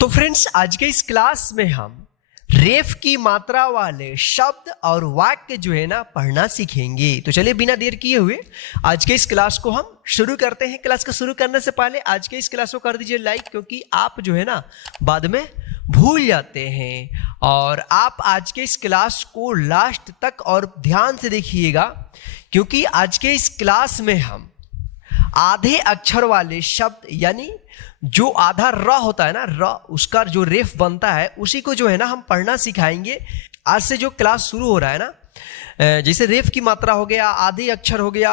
तो फ्रेंड्स, आज के इस क्लास में हम रेफ की मात्रा वाले शब्द और वाक्य जो है ना पढ़ना सीखेंगे। तो चलिए बिना देर किए हुए आज के इस क्लास को हम शुरू करते हैं। क्लास को शुरू करने से पहले आज के इस क्लास को कर दीजिए लाइक, क्योंकि आप जो है ना बाद में भूल जाते हैं। और आप आज के इस क्लास को लास्ट तक और ध्यान से देखिएगा, क्योंकि आज के इस क्लास में हम आधे अक्षर वाले शब्द यानी जो आधा र होता है ना, र उसका जो रेफ बनता है उसी को जो है ना हम पढ़ना सिखाएंगे। आज से जो क्लास शुरू हो रहा है ना, जैसे रेफ की मात्रा हो गया, आधे अक्षर हो गया,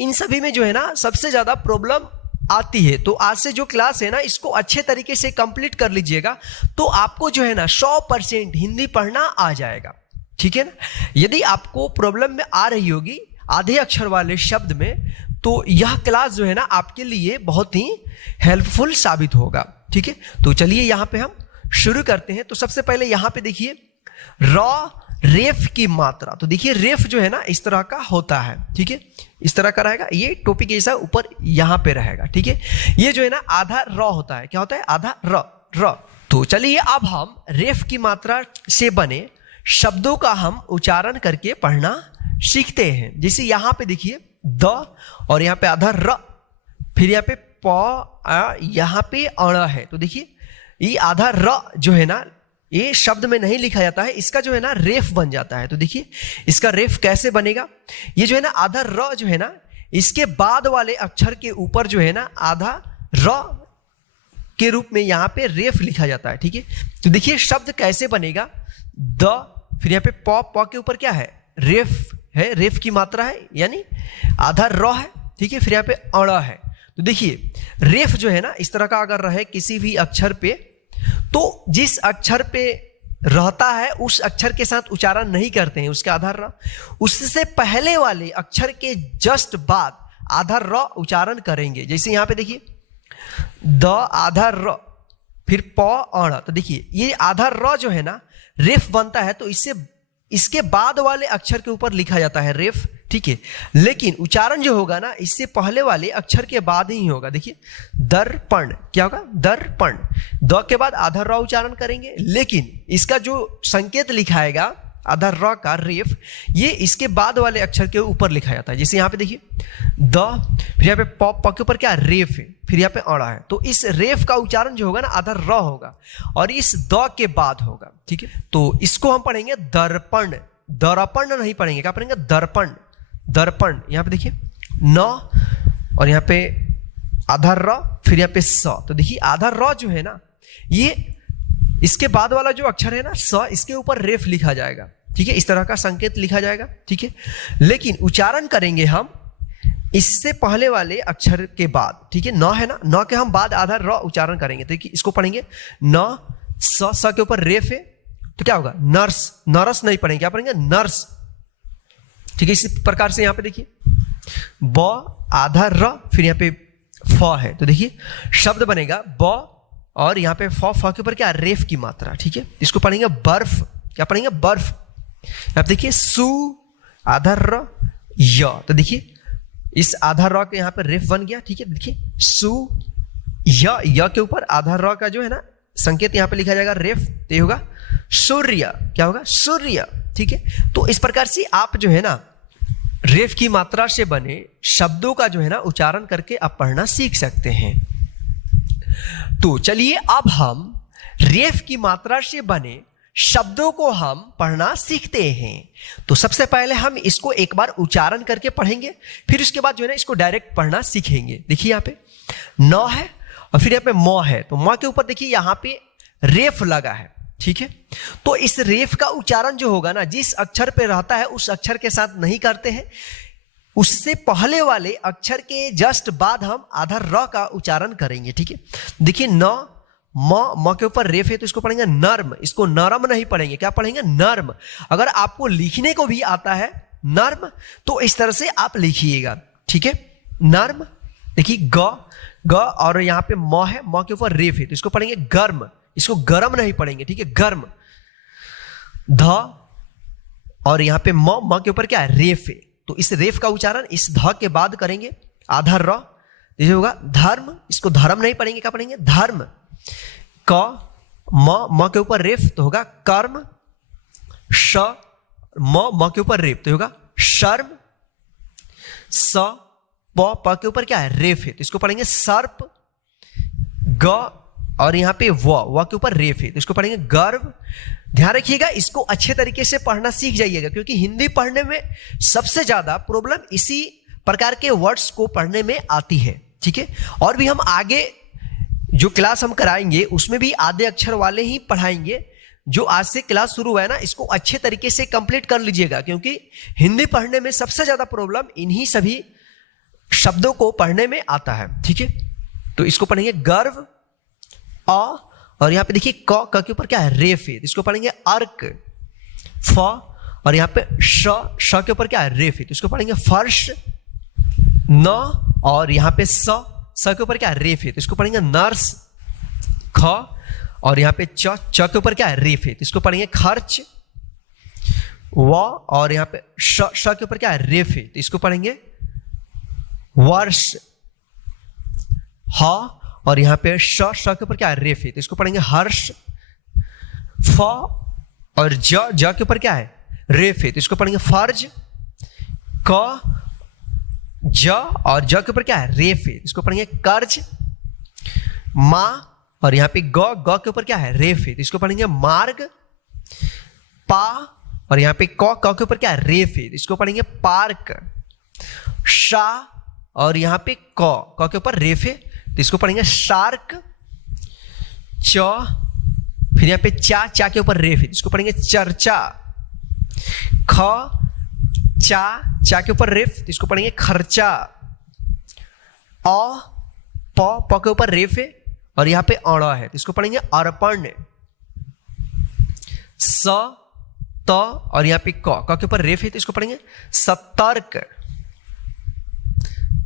इन सभी में जो है ना सबसे ज्यादा प्रॉब्लम आती है। तो आज से जो क्लास है ना इसको अच्छे तरीके से कंप्लीट कर लीजिएगा, तो आपको जो है ना 100% हिंदी पढ़ना आ जाएगा। ठीक है ना। यदि आपको प्रॉब्लम में आ रही होगी आधे अक्षर वाले शब्द में, तो यह क्लास जो है ना आपके लिए बहुत ही हेल्पफुल साबित होगा। ठीक है, तो चलिए यहाँ पे हम शुरू करते हैं। तो सबसे पहले यहाँ पे देखिए रेफ की मात्रा। तो देखिए रेफ जो है ना इस तरह का होता है। ठीक है, इस तरह का रहेगा, ये टोपी के जैसा ऊपर यहाँ पे रहेगा। ठीक है, ये जो है ना आधा र होता है। क्या होता है? आधा र। तो चलिए अब हम रेफ की मात्रा से बने शब्दों का हम उच्चारण करके पढ़ना सीखते हैं। जैसे यहाँ पे देखिए द, और यहाँ पे आधा र, फिर यहाँ पे प, यहाँ पे अण है। तो देखिए ये आधा र जो है ना ये शब्द में नहीं लिखा जाता है, इसका जो है ना रेफ बन जाता है। तो देखिए इसका रेफ कैसे बनेगा। ये जो है ना आधा र जो है ना इसके बाद वाले अक्षर के ऊपर जो है ना आधा र के रूप में यहाँ पे रेफ लिखा जाता है। ठीक है, तो देखिए शब्द कैसे बनेगा। द, फिर यहाँ पे प के ऊपर क्या है? रेफ है, रेफ की मात्रा है यानी आधा र है। ठीक है, फिर यहाँ पे अण है। तो देखिए रेफ जो है ना इस तरह का अगर रहे किसी भी अक्षर पे, तो जिस अक्षर पे रहता है उस अक्षर के साथ उच्चारण नहीं करते हैं उसके आधा र, उससे पहले वाले अक्षर के जस्ट बाद आधा र उच्चारण करेंगे। जैसे यहाँ पे देखिए द आधा र, फिर प अण। तो देखिए ये आधा र जो है ना रेफ बनता है, तो इसके बाद वाले अक्षर के ऊपर लिखा जाता है रेफ। ठीक है, लेकिन उच्चारण जो होगा ना इससे पहले वाले अक्षर के बाद ही होगा। देखिए दर्पण, क्या होगा? दर्पण। द के बाद आधा र उच्चारण करेंगे, लेकिन इसका जो संकेत लिखाएगा आधा र का रेफ, ये इसके बाद वाले अक्षर के ऊपर लिखा जाता है। जैसे यहाँ पे देखिए द, फिर यहाँ पे प के ऊपर क्या? रेफ है, फिर यहाँ पे अड़ा है। तो इस रेफ का उच्चारण जो होगा ना आधा र होगा और इस द के बाद होगा। ठीक है, तो इसको हम पढ़ेंगे दर्पण। दर्पण नहीं पढ़ेंगे, क्या पढ़ेंगे? दर्पण। दर्पण। यहाँ पे देखिए न, और यहाँ पे आधा र, फिर यहाँ पे स। तो देखिए आधा र जो है ना ये इसके बाद वाला जो अक्षर है ना स, इसके ऊपर रेफ लिखा जाएगा। ठीक है, इस तरह का संकेत लिखा जाएगा। ठीक है, लेकिन उच्चारण करेंगे हम इससे पहले वाले अक्षर के बाद। ठीक है, न है ना, न के हम बाद आधा र उच्चारण करेंगे। तो इसको पढ़ेंगे न, स के ऊपर रेफ है, तो क्या होगा? नर्स। नरस नहीं पढ़ेंगे, क्या पढ़ेंगे? नर्स। ठीक है, इसी प्रकार से यहाँ पे देखिए ब आधा र, फिर यहाँ पे फ है। तो देखिए शब्द बनेगा ब, और यहाँ पे फ के ऊपर क्या? रेफ की मात्रा। ठीक है, इसको पढ़ेंगे बर्फ। क्या पढ़ेंगे? बर्फ। यहाँ पे देखिए सु आधा र य। तो देखिए इस आधा र के यहाँ पे रेफ बन गया। ठीक है, देखिए सु य के ऊपर आधा र का जो है ना संकेत यहाँ पे लिखा जाएगा रेफ, तो ये होगा सूर्य। क्या होगा? सूर्य। ठीक है, तो इस प्रकार से आप जो है ना रेफ की मात्रा से बने शब्दों का जो है ना उच्चारण करके आप पढ़ना सीख सकते हैं। तो चलिए अब हम रेफ की मात्रा से बने शब्दों को हम पढ़ना सीखते हैं। तो सबसे पहले हम इसको एक बार उच्चारण करके पढ़ेंगे, फिर उसके बाद जो है ना इसको डायरेक्ट पढ़ना सीखेंगे। देखिए यहाँ पे न है और फिर यहाँ पे म है, तो म के ऊपर देखिए यहाँ पे रेफ लगा है। ठीक है, तो इस रेफ का उच्चारण जो होगा ना जिस अक्षर पे रहता है उस अक्षर के साथ नहीं करते हैं, उससे पहले वाले अक्षर के जस्ट बाद हम आधा र का उच्चारण करेंगे। ठीक है, देखिए न, म के ऊपर रेफ है तो इसको पढ़ेंगे नर्म। इसको नरम नहीं पढ़ेंगे, क्या पढ़ेंगे? नर्म। अगर आपको लिखने को भी आता है नर्म, तो इस तरह से आप लिखिएगा। ठीक है, नर्म। देखिए ग, और यहाँ पे म है, म के ऊपर रेफ है तो इसको पढ़ेंगे गर्म। इसको गरम नहीं पढ़ेंगे। ठीक है, गर्म। ध, और यहाँ पे म के ऊपर क्या है? रेफ है, तो इस रेफ का उच्चारण इस ध के बाद करेंगे आधा र, ये होगा धर्म। इसको धर्म नहीं पढ़ेंगे, क्या पढ़ेंगे? धर्म। क, म के ऊपर रेफ तो होगा कर्म, श म के ऊपर रेफ तो होगा शर्म, स प के ऊपर क्या है रेफ है तो इसको पढ़ेंगे सर्प, ग और यहां पे व के ऊपर रेफ है तो इसको पढ़ेंगे गर्व। ध्यान रखिएगा, इसको अच्छे तरीके से पढ़ना सीख जाइएगा, क्योंकि हिंदी पढ़ने में सबसे ज्यादा प्रॉब्लम इसी प्रकार के वर्ड्स को पढ़ने में आती है। ठीक है, और भी हम आगे जो क्लास हम कराएंगे उसमें भी आधे अक्षर वाले ही पढ़ाएंगे। जो आज से क्लास शुरू हुआ है ना, इसको अच्छे तरीके से कंप्लीट कर लीजिएगा, क्योंकि हिंदी पढ़ने में सबसे ज्यादा प्रॉब्लम इन्हीं सभी शब्दों को पढ़ने में आता है। ठीक है, तो इसको पढ़ेंगे गर्व, अ और यहां पे देखिए क के ऊपर क्या है रेफ है, इसको पढ़ेंगे अर्क, फ और यहां पे श के ऊपर क्या है रेफ है तो इसको पढ़ेंगे फर्श, न और यहां पे स के ऊपर क्या है रेफ है तो इसको पढ़ेंगे नर्स, ख और यहां पे च के ऊपर क्या है रेफ है तो इसको पढ़ेंगे खर्च, व और यहां पे श के ऊपर क्या है रेफ है तो इसको पढ़ेंगे वर्ष, ह और यहां पे श के ऊपर क्या है रेफ है तो इसको पढ़ेंगे हर्ष, फ और ज के ऊपर क्या है रेफ है तो इसको पढ़ेंगे फर्ज, क ज और ज के ऊपर क्या है रेफ है इसको पढ़ेंगे कर्ज, मा और यहां पे ग के ऊपर क्या है रेफ है तो इसको पढ़ेंगे मार्ग, पा और यहां पे क के ऊपर क्या है रेफ है तो इसको पढ़ेंगे पार्क, शा और यहां पे क के ऊपर रेफ है तो इसको पढ़ेंगे शार्क, च फिर यहां पे चा के ऊपर रेफ है इसको पढ़ेंगे चर्चा, ख चा के ऊपर रेफ तो इसको पढ़ेंगे खर्चा, अ प के ऊपर रेफ है और यहां पे अड़ है तो इसको पढ़ेंगे अर्पण, स त और यहां पे क के ऊपर रेफ है तो इसको पढ़ेंगे सतर्क,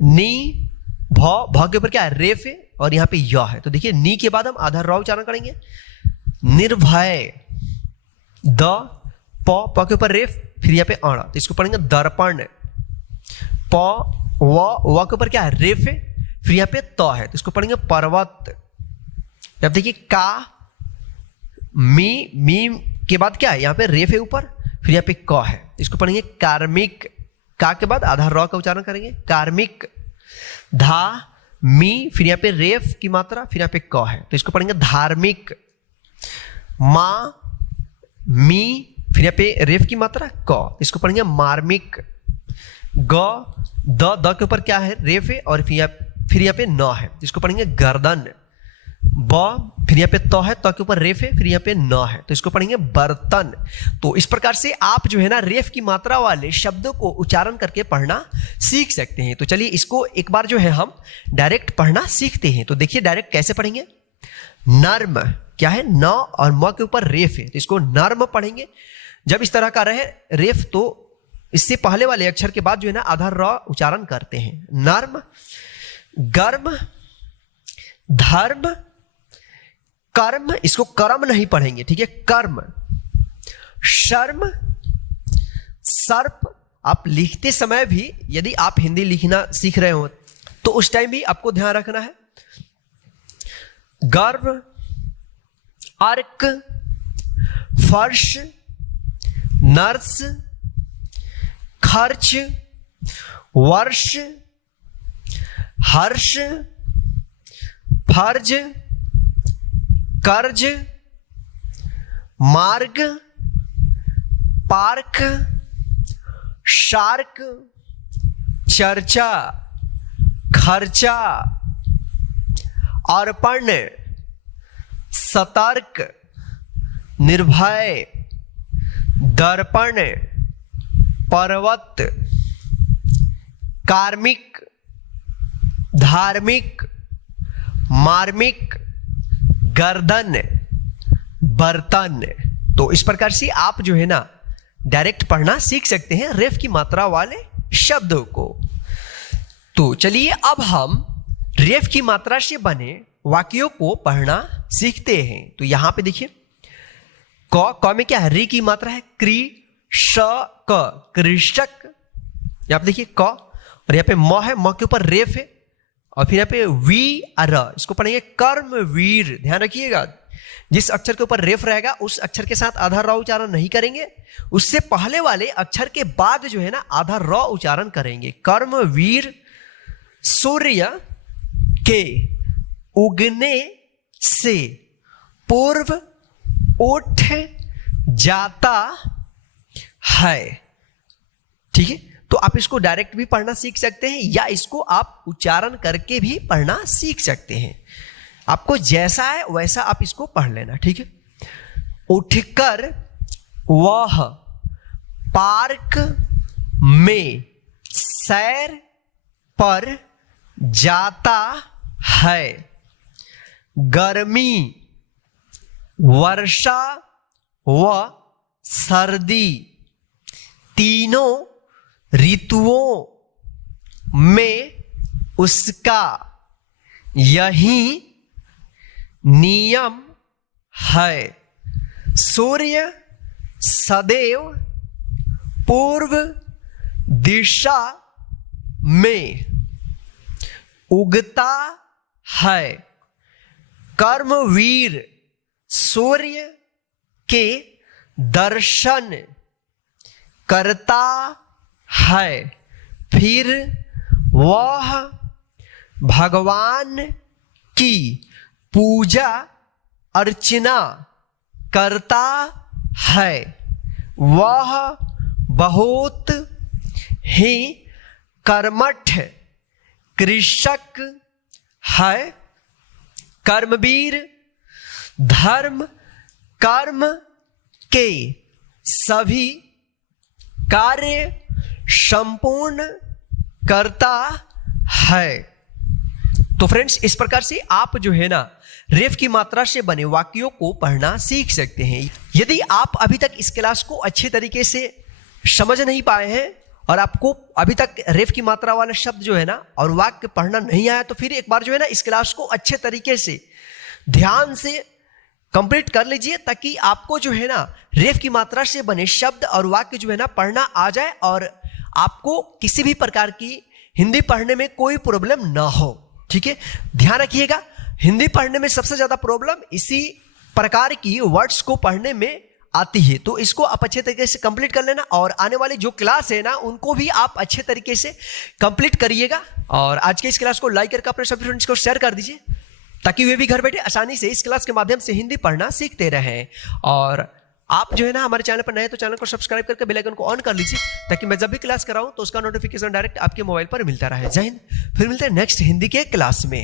नी भ के ऊपर क्या है रेफ है और यहां पे य है तो देखिए नी के बाद हम आधा र उच्चारण करेंगे, निर्भय, द प के ऊपर रेफ फिर यहां पे अण तो इसको पढ़ेंगे दर्पण, प व के ऊपर क्या है रेफ है फिर यहां पे त है तो इसको पढ़ेंगे पर्वत। अब देखिए का मी के बाद क्या है यहां पे रेफ है ऊपर फिर यहां पे क है इसको पढ़ेंगे कार्मिक, का के बाद आधा र का उच्चारण करेंगे कार्मिक, धा मी फिर यहां पे रेफ की मात्रा फिर यहां पे क है तो इसको पढ़ेंगे धार्मिक, मा मी फिर यहां पे रेफ की मात्रा क इसको पढ़ेंगे मार्मिक, ग द के ऊपर क्या है रेफ है और फिर यहां पे न है इसको पढ़ेंगे गर्दन, ब फिर यहां पे त है त के ऊपर रेफ है फिर यहां पे न है तो इसको पढ़ेंगे बर्तन। तो इस प्रकार से आप जो है ना रेफ की मात्रा वाले शब्दों को उच्चारण करके पढ़ना सीख सकते हैं। तो चलिए इसको एक बार जो है हम डायरेक्ट पढ़ना सीखते हैं। तो देखिए डायरेक्ट कैसे पढ़ेंगे, नर्म क्या है न और म के ऊपर रेफ है तो इसको नर्म पढ़ेंगे। जब इस तरह का रहे रेफ तो इससे पहले वाले अक्षर के बाद जो है ना आधा र उच्चारण करते हैं, नर्म, गर्म, धर्म, कर्म, इसको कर्म नहीं पढ़ेंगे ठीक है, कर्म, शर्म, सर्प। आप लिखते समय भी यदि आप हिंदी लिखना सीख रहे हो तो उस टाइम भी आपको ध्यान रखना है, गर्व, अर्क, फर्श, नर्स, खर्च, वर्ष, हर्ष, फर्ज, कर्ज, मार्ग, पार्क, शार्क, चर्चा, खर्चा, अर्पण, सतर्क, निर्भय, दर्पण, पर्वत, कार्मिक, धार्मिक, मार्मिक, गर्दन, बर्तन। तो इस प्रकार से आप जो है ना डायरेक्ट पढ़ना सीख सकते हैं रेफ की मात्रा वाले शब्दों को। तो चलिए अब हम रेफ की मात्रा से बने वाक्यों को पढ़ना सीखते हैं। तो यहां पे देखिए क में क्या है, री की मात्रा है, क्री श क, कृषक। यहां पे देखिए क और यहां पे म है, म के ऊपर रेफ है और फिर यहां पे वी र, इसको पढ़ेंगे कर्मवीर। ध्यान रखिएगा जिस अक्षर के ऊपर रेफ रहेगा उस अक्षर के साथ आधा र उच्चारण नहीं करेंगे, उससे पहले वाले अक्षर के बाद जो है ना आधा र उच्चारण करेंगे। कर्मवीर सूर्य के उगने से पूर्व उठ जाता है। ठीक है, तो आप इसको डायरेक्ट भी पढ़ना सीख सकते हैं या इसको आप उच्चारण करके भी पढ़ना सीख सकते हैं। आपको जैसा है वैसा आप इसको पढ़ लेना। ठीक है, उठकर वह पार्क में सैर पर जाता है। गर्मी, वर्षा व सर्दी तीनों ऋतुओं में उसका यही नियम है। सूर्य सदैव पूर्व दिशा में उगता है। कर्मवीर सूर्य के दर्शन करता है, फिर वह भगवान की पूजा अर्चना करता है। वह बहुत ही कर्मठ कृषक है। कर्मवीर धर्म कर्म के सभी कार्य संपूर्ण करता है। तो फ्रेंड्स, इस प्रकार से आप जो है ना रेफ की मात्रा से बने वाक्यों को पढ़ना सीख सकते हैं। यदि आप अभी तक इस क्लास को अच्छे तरीके से समझ नहीं पाए हैं और आपको अभी तक रेफ की मात्रा वाले शब्द जो है ना और वाक्य पढ़ना नहीं आया, तो फिर एक बार जो है ना इस क्लास को अच्छे तरीके से ध्यान से कंप्लीट कर लीजिए, ताकि आपको जो है ना रेफ की मात्रा से बने शब्द और वाक्य जो है ना पढ़ना आ जाए और आपको किसी भी प्रकार की हिंदी पढ़ने में कोई प्रॉब्लम ना हो। ठीक है, ध्यान रखिएगा, हिंदी पढ़ने में सबसे ज्यादा प्रॉब्लम इसी प्रकार की वर्ड्स को पढ़ने में आती है। तो इसको आप अच्छे तरीके से कंप्लीट कर लेना और आने वाली जो क्लास है ना उनको भी आप अच्छे तरीके से कंप्लीट करिएगा। और आज के इस क्लास को लाइक करके अपने सभी फ्रेंड्स को शेयर कर दीजिए, ताकि वे भी घर बैठे आसानी से इस क्लास के माध्यम से हिंदी पढ़ना सीखते रहें। और आप जो है ना हमारे चैनल पर नए हैं तो चैनल को सब्सक्राइब करके बेल आइकन को ऑन कर लीजिए, ताकि मैं जब भी क्लास कराऊं तो उसका नोटिफिकेशन डायरेक्ट आपके मोबाइल पर मिलता रहे। जय हिंद, फिर मिलते हैं नेक्स्ट हिंदी के क्लास में।